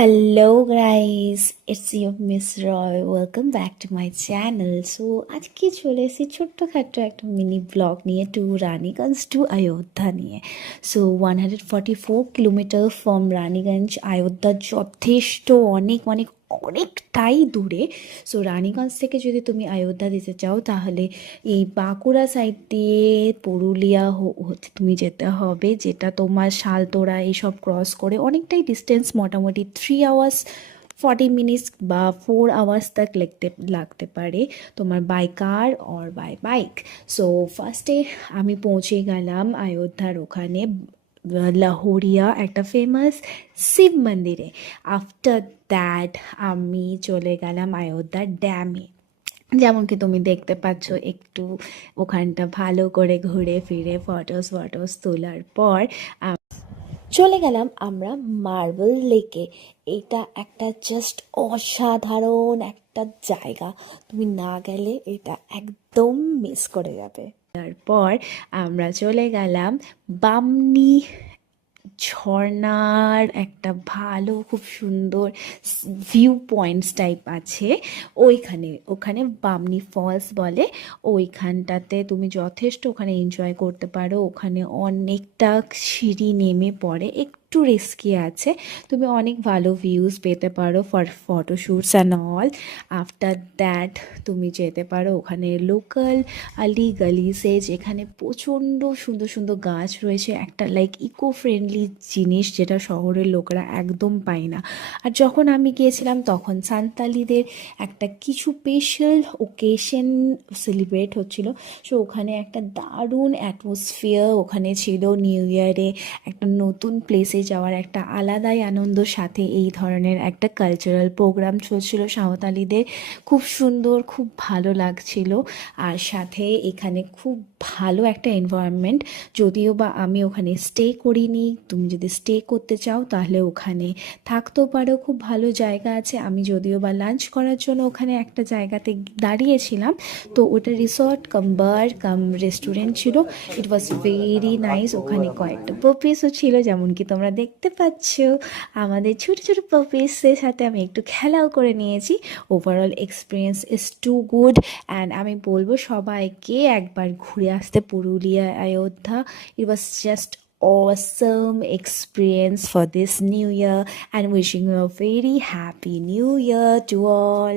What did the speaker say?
Hello guys, it's you miss Roy. Welcome back to my channel. So আজকে চলে এসেছি ছোট্টখাট্ট একটা মিনি ব্লগ নিয়ে টু রানীগঞ্জ টু অযোধ্যা নিয়ে। So 144 kilometre from Raniganj Ayodhya, যথেষ্ট অনেক অনেক অনেকটাই দূরে। সো রানীগঞ্জ থেকে যদি তুমি অযোধ্যা দিতে চাও তাহলে এই বাঁকুড়া সাইড দিয়ে পুরুলিয়া হচ্ছে তুমি যেতে হবে, যেটা তোমার শালতোড়া এইসব ক্রস করে অনেকটাই ডিস্টেন্স, মোটামুটি 3 আওয়ার্স 40 মিনিটস বা 4 আওয়ার্স তক লাগতে পারে তোমার by car or by bike. So ফার্স্টে আমি পৌঁছে গেলাম অযোধ্যার ওখানে লাহোরিয়া, একটা ফেমাস শিব মন্দিরে। আফটার দ্যাট আমি চলে গেলাম অযোধ্যার ড্যামে। যেমন কি তুমি দেখতে পাচ্ছ, একটু ওখানটা ভালো করে ঘুরে ফিরে ফটোস তোলার পর চলে গেলাম আমরা মার্বেল লেকে। এটা একটা জাস্ট অসাধারণ একটা জায়গা, তুমি না গেলে এটা একদম মিস করে যাবে। তারপর আমরা চলে গেলাম বামনি ঝর্ণার একটা ভালো, খুব সুন্দর ভিউ পয়েন্টস টাইপ আছে ওইখানে। ওখানে বামনি ফলস বলে। ওইখানটাতে তুমি যথেষ্ট ওখানে এনজয় করতে পারো। ওখানে অনেকটা সিঁড়ি নেমে পড়ে, একটু রিস্কি আছে। তুমি অনেক ভালো ভিউজ পেতে পারো for photoshoots and all. After that তুমি যেতে পারো ওখানে লোকাল আলি গালিসে, যেখানে প্রচণ্ড সুন্দর সুন্দর গাছ রয়েছে, একটা লাইক ইকো ফ্রেন্ডলি জিনিস যেটা শহরের লোকেরা একদম পায় না। আর যখন আমি গিয়েছিলাম তখন সান্তালিদের একটা কিছু স্পেশাল ওকেশন সেলিব্রেট হচ্ছিল। সো ওখানে একটা দারুণ অ্যাটমসফিয়ার ওখানে ছিল। নিউ ইয়ারে একটা নতুন প্লেসে যাওয়ার একটা আলাদাই আনন্দ, সাথে এই ধরনের একটা কালচারাল প্রোগ্রাম চলছিল সাঁওতালিদের। খুব সুন্দর, খুব ভালো লাগছিল। আর সাথে এখানে খুব ভালো একটা এনভায়রনমেন্ট। যদিও বা আমি ওখানে স্টে করিনি, তুমি যদি স্টে করতে চাও তাহলে ওখানে থাকতেও পারো, খুব ভালো জায়গা আছে। আমি যদিও বা লাঞ্চ করার জন্য ওখানে একটা জায়গাতে দাঁড়িয়েছিলাম, তো ওটা রিসর্ট কাম বার কাম রেস্টুরেন্ট ছিল। ইট ওয়াজ ভেরি নাইস। ওখানে কয়েকটা পপিসও ছিল, যেমন কি তোমরা দেখতে পাচ্ছ। আমাদের ছোটো ছোটো পপিসের সাথে আমি একটু খেলাও করে নিয়েছি। Overall experience is too good and আমি বলবো সবাইকে একবার ঘুরে আসতে পুরুলিয়া অযোধ্যা। It was just awesome experience for this new year and wishing you a very happy new year to all.